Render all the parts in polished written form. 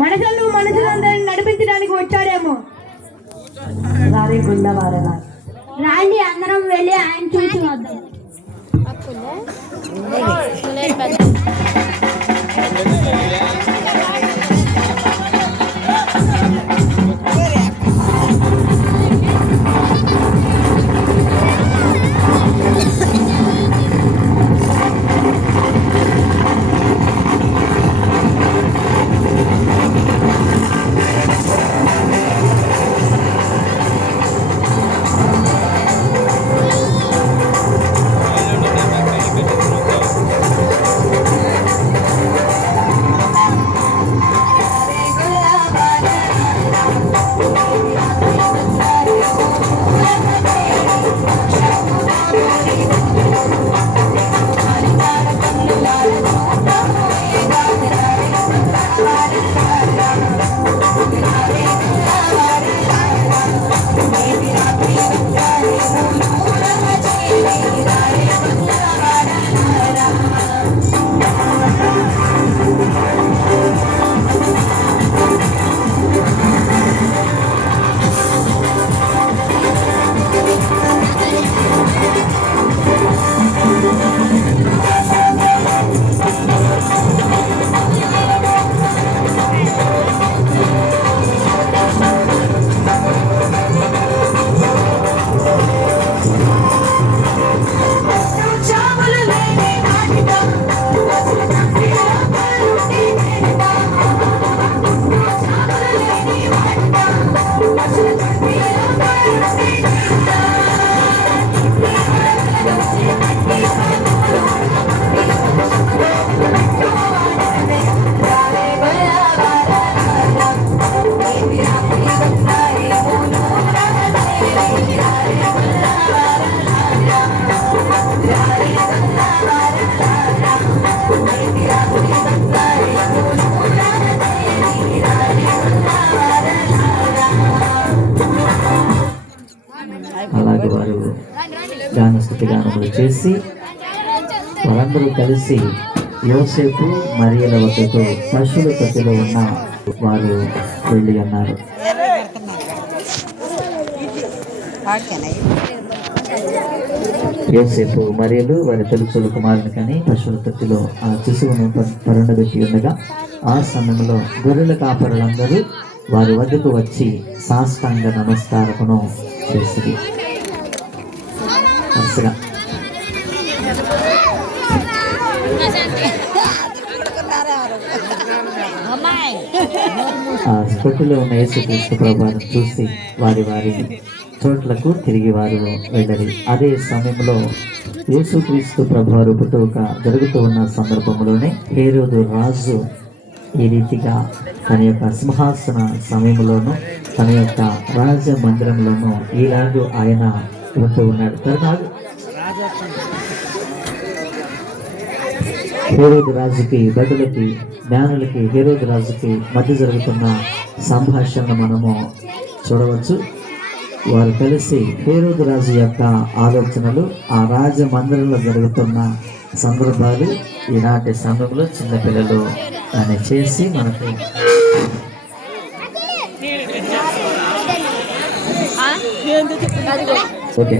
మనుషులందరినీ నడిపించడానికి వచ్చాడేమో. రారే గుల్లవారలా రాండి, అందరం వెళ్ళి ఆయన చూసి వద్దాం. అలాగే వారు గానస్తుతి గానములు చేసి వారందరూ కలిసి యోసేపు మరియల వద్దకు పశువుల తొట్టిలో ఉన్న వారు వెళ్ళి అన్నారు. యోసేపు మరియలు వారి తెలుసుల కుమారుని కానీ పశువుల తొట్టిలో ఆ శిశువును పరుండబెట్టి ఉండగా ఆ సమయంలో గొర్రెల కాపరులందరూ వారి వద్దకు వచ్చి సాష్టాంగ నమస్కారమును చేసింది. ఆ తొట్టిలో ఉన్న యేసుక్రీస్తు ప్రభువును చూసి వారి వారి చోట్లకు తిరిగి వారు వెళ్ళారు. అదే సమయంలో యేసుక్రీస్తు ప్రభువారు పుట్టుక జరుగుతూ ఉన్న సందర్భంలోనే హేరోదు రాజు ఈ రీతిగా తన యొక్క సింహాసన సమయంలోనూ తన యొక్క రాజ మందిరంలోనూ ఈలాగు ఆయన ఉంటూ ఉన్నాడు. తర్వాత హేరోదు రాజుకి బదులకి జ్ఞానులకి హేరోదు రాజుకి మధ్య జరుగుతున్న సంభాషణ మనము చూడవచ్చు. వారు కలిసి హేరోదు రాజు యొక్క ఆలోచనలు, ఆ రాజ మందిరంలో జరుగుతున్న సందర్భాలు ఈనాటి సమయంలో చిన్నపిల్లలు అని చేసి మనకు ఓకే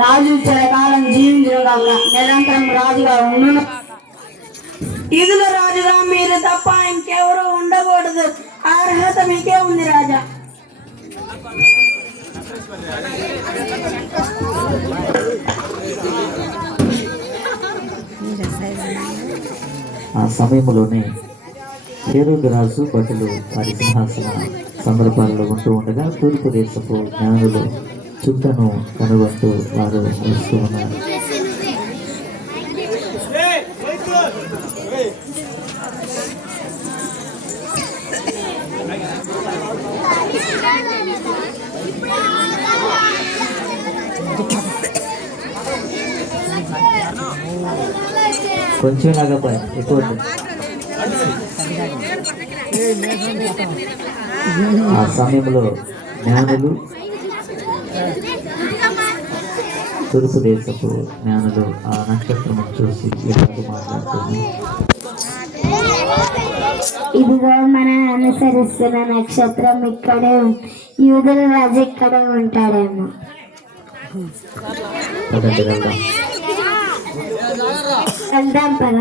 రాజు చిరకాలం జీవించడం నిరంతరం రాజుగా ఉండును. ఇదిలో రాజుగా మీరు తప్ప ఇంకెవరు ఉండకూడదు. అర్హత మీకే ఉంది రాజా. ఆ సమయంలోనే హేరోదు రాజు భటులు వారి సింహాసన సందర్భాల్లో ఉంటూ ఉండగా తూర్పు దేశపు జ్ఞానులు చుట్టను కనుగొంటూ వారు వస్తూ ఉన్నారు. కొంచెం లాగా పై ఎక్కువ ఆ సమయంలో జ్ఞానులు తూర్పు దేశపు జ్ఞానులు ఆ నక్షత్రము చూసి ఇలాగ మాట్లాడుతుంది. ఇదిగో మనం అనుసరిస్తున్న నక్షత్రం ఇక్కడే యూదుల రాజు ఇక్కడే ఉంటాడేమో. పదండి వెళ్దాం. వెళ్దాం పద.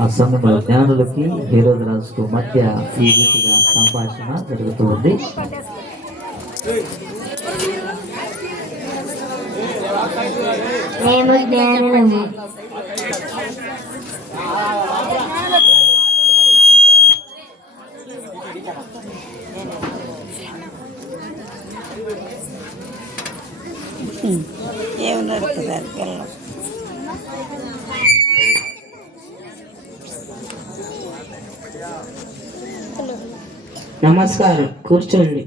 ఆ సమయంలో జ్ఞానులకి హేరోదు రాజుకు మధ్య ఈ రీతిగా సంభాషణ జరుగుతూ ఉంది. మేము జ్ఞానులము. నమస్కారం, కూర్చోండి.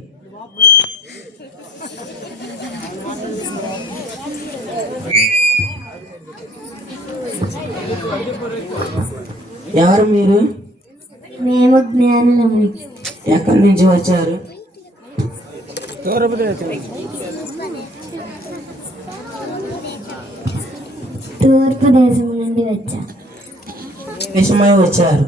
ఎవరు మీరు? మేము జ్ఞానులము. ఎక్కడి నుంచి వచ్చారు? తూర్పు దేశం నుండి వచ్చా. విషమై వచ్చారు.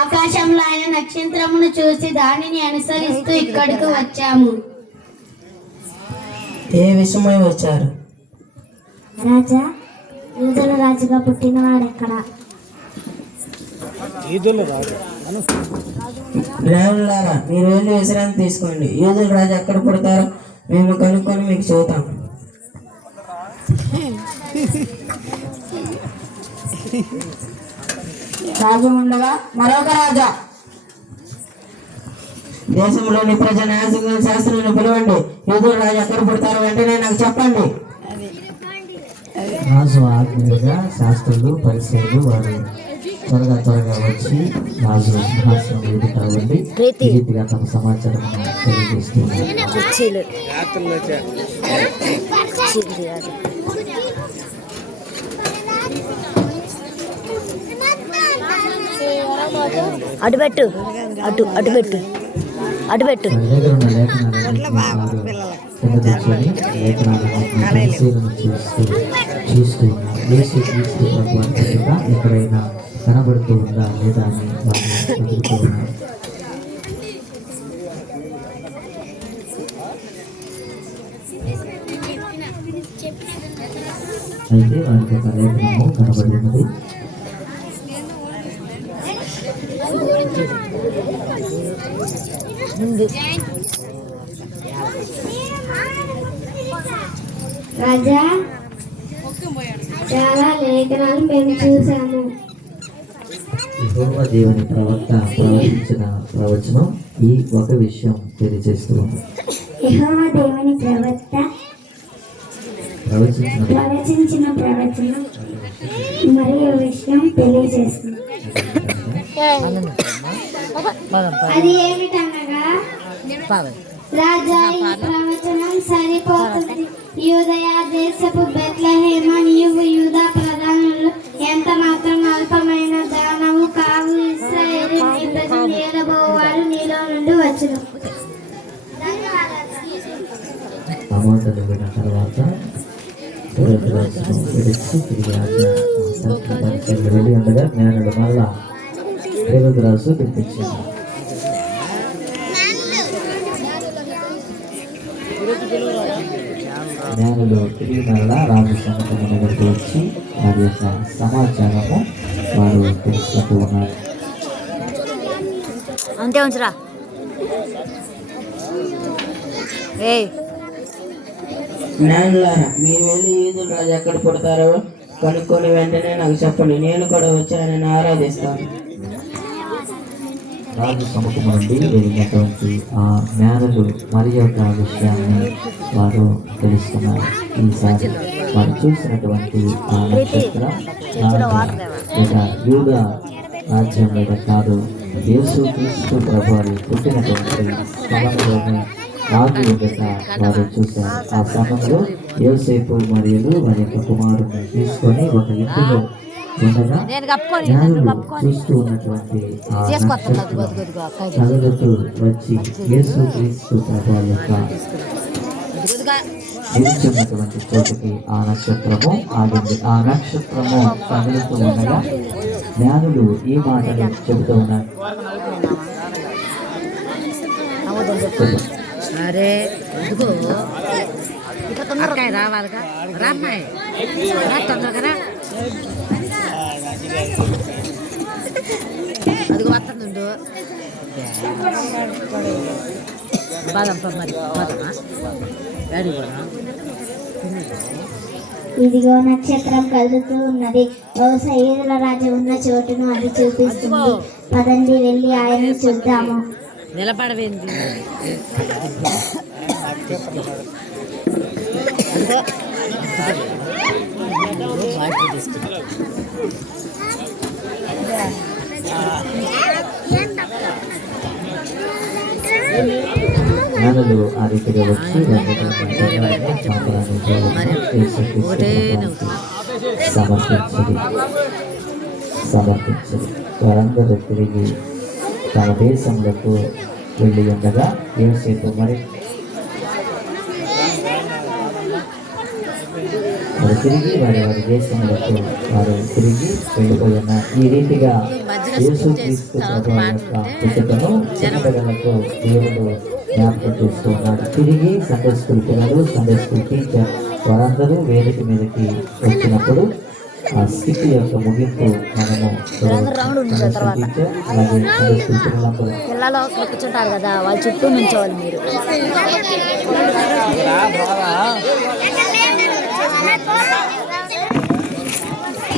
ఆకాశంలో ఆయన నక్షత్రమును చూసి దానిని అనుసరిస్తూ ఇక్కడికి వచ్చాము. ఏ విషమై వచ్చారు? రాజా, యూదుల రాజుగా పుట్టినవాడు ఎక్కడ? జ్ఞానులారా, మీరు వెళ్ళి విశ్రాంతి తీసుకోండి. యూదుల రాజు ఎక్కడ పుడతారో మేము కనుక్కొని మీకు చెబుతాం. రాజు ఉండగా మరొక రాజా. దేశంలోని ప్రజా శాస్త్రులను పిలవండి. యూదుల రాజు ఎక్కడ పుడతారో వెంటనే నాకు చెప్పండి. రాజు ఆజ్ఞగా శాస్త్రులు పరిశీలు వారు త్వరగా వచ్చి రాజు సింహాసనం ఎదుట ఉండి ఈ రీతిగా తమ సమాచారం తెలియజేస్తున్నారు. అటుపెట్టు అటుపెట్టు అటుపెట్టు దగ్గర ఉన్న లేఖనాలను కింద తెచ్చుకొని లేఖనాలను పరిశీలన చూస్తూ ఉన్నారు. యేసుక్రీస్తు ప్రభువు ఎక్కడైనా కనబడుతూ ఉందా లేదా అని వారిని ఎదుర్కొంటూ ఉన్నారు. అయితే వారికి ఒక లేఖనము కనబడినది. రాజా, చాలా లేఖనాలు మేము చూసాము. యెహోవా దేవుని ప్రవక్త ప్రవచించిన ప్రవచనం ఈ ఒక విషయం తెలియజేస్తుంది. యెహోవా దేవుని ప్రవక్త ప్రవచించిన ప్రవచనం మరియు విషయం తెలియజేస్తుంది. అది ఏమిటనగా, రాజా, ఈ ప్రవచనం సరిపోతుంది. యూదయ దేశపు బెత్లెహేమ, నీవు యూదా ప్రధానులు ఎంత మాత్రం అల్పమైన దానము కావు. ఇశ్రాయేలు నీ ప్రజలు ఏలబోవారు నీలో నుండి వచ్చును. మాటలు విన్న తర్వాత విడిచి తిరిగి వెళ్ళి ఉండగా జ్ఞానుడు మళ్ళా హేరోదు రాజు పిలిపించింది. జ్ఞానులు తిరిగి మళ్ళా రాజు సముఖం దగ్గరకు వచ్చి వారి యొక్క సమాచారము వారు తెలుసుకుంటూ ఉన్నారు. అంతే ఉంచరా. జ్ఞానులారా, మీరు వెళ్ళి యూదుల రాజు ఎక్కడ పుడతారో కనుక్కొని వెంటనే నాకు చెప్పండి, నేను కూడా వచ్చి ఆయనను ఆరాధిస్తాను. రాజు సముఖము నుండి వెళ్ళినటువంటి ఆ జ్ఞానులు మరి యొక్క విషయాన్ని వారు తెలుస్తున్నారు. ఈసారి వారు చూసినటువంటి ఆ నక్షత్రం యూద రాజ్యం మీద కాదు, యేసు క్రీస్తు ప్రభువు పుట్టినటువంటి సమయంలోనే రాజు ఎదుట వారు చూశారు. ఆ సమయంలో యోసేపు మరియు వారి యొక్క కుమారుని తీసుకొని ఒక ఇంటిలో ఉండగా జ్ఞానులు చూస్తూ ఉన్నటువంటి ఆ నక్షత్రం కదులుతూ వచ్చి యేసు క్రీస్తు ప్రభువు యొక్క నిల్చున్నటువంటి చోటుకి ఆ నక్షత్రము ఆగింది. ఆ నక్షత్రము కదులుతూ ఉండగా జ్ఞానులు ఈ మాటలు చెబుతూ ఉన్నారు. అరే ఇదిగో తొందరగా రావాలిగా రామ్మాయి తొందరగా అదిగో వస్తుందండు బాదం మరి బాదమా డాడీ కూడా ఇదిగో నక్షత్రం కదులుతూ ఉన్నది. బహుశా యూదుల రాజు ఉన్న చోటును అది చూపిస్తుంది. పదండి వెళ్ళి ఆయన్ని చూద్దాము. నిలబడవేంది జ్ఞానులు ఆ రీతిగా వచ్చి సమర్పించదు. వారందరూ తిరిగి తమ దేశంలోకి వెళ్ళి ఉండగా యోసేపు మరి తిరిగి వారి దేశంలోకి వారు తిరిగి వెళ్ళిపోయిన ఈ రీతిగా యేసు క్రీస్తు ప్రభువు యొక్క పుట్టుకను చిన్నపిల్లలకు దేవుడు జ్ఞాపకం చేస్తూ ఉన్నాడు. తిరిగి సండే స్కూల్ పిల్లలు, సండే స్కూల్ టీచర్ వారందరూ వేదిక మీదకి వచ్చినప్పుడు ఆ స్కిట్ యొక్క ముగింపు మనము టీచర్ అలాగే సండే స్కూల్ పిల్లలందరూ పిల్లలు కూర్చుంటారు కదా, వాళ్ళ చుట్టూ నుంచోవాలి మీరు.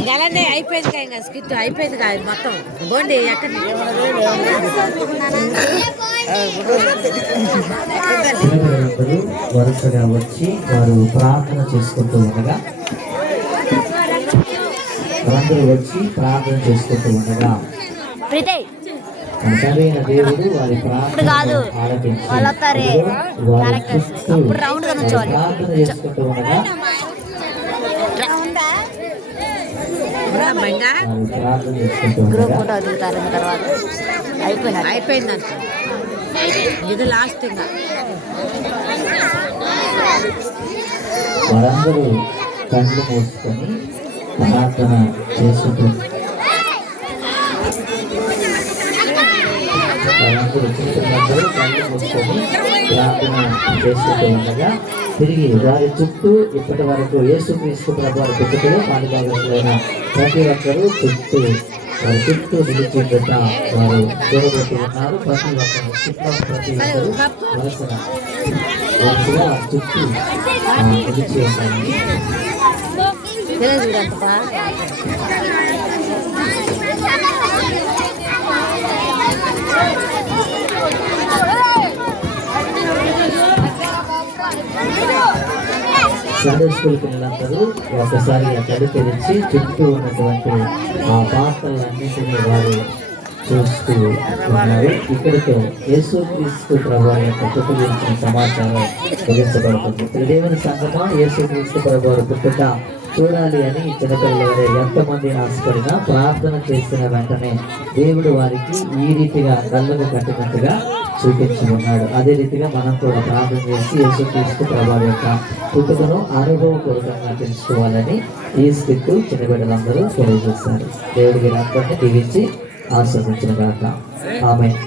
గలండి అయిపోయింది ఇంకా స్కిట్ అయిపోయింది కాదు మొత్తం బోండి ఎక్కడ వరుసగా వచ్చి వారు ప్రార్థన చేసుకుంటూ ఉండగా సరైన దేవుడు వారి ప్రార్థన ఆలకించి వారి చుట్టూ ప్రార్థన చేసుకుంటూ ఉండగా అయిపోయింది ఇది లాస్ట్ ఇంకా వారందరూ కళ్ళు మూసుకొని ప్రార్థన చేసుకుంటూ ఉండగా తిరిగి వారి చుట్టూ ఇప్పటి వరకు యేసుక్రీస్తు ప్రభువారి పుట్టుకలో పాలుభాగస్తులైన ప్రతి ఒక్కరూ వారి చుట్టూ నిలిచిపెట్ట వారు చూడబెట్టి ఉన్నారు. ప్రతి ఒక్కరు వరుసగా చుట్టూ నిలిచి ఉన్నాయి. సండే స్కూల్ పిల్లలందరూ ఒకసారి అక్కడ తెరిచి చుట్టూ ఉన్నటువంటి ఆ పాత్రలన్నింటినీ వారు చూస్తూ ఉన్నారు. ఇక్కడితో యేసుక్రీస్తు ప్రభువారి యొక్క పుట్టుక గురించిన సమాచారం ముగించబడుతుంది. దేవుని సంగమా యేసుక్రీస్తు ప్రభువారి పుట్టుక చూడాలి అని చిన్నపిల్లలు ఎంతమంది ఆశపడినా ప్రార్థన చేసిన వెంటనే దేవుడు వారికి ఈ రీతిగా కళ్ళకు కట్టినట్టుగా చూపించి ఉన్నాడు. అదే రీతిగా మనం కూడా ప్రార్థన చేసి యేసుక్రీస్తు ప్రభువారి యొక్క పుట్టుకను అనుభవపూర్వకంగా తెలుసుకోవాలని ఈ స్కిట్ చిన్న బిడ్డలందరూ తెలియజేశారు. దేవుడికి అందరినీ దీవించి ఆశీర్వదించిన గాక. ఆమేన్.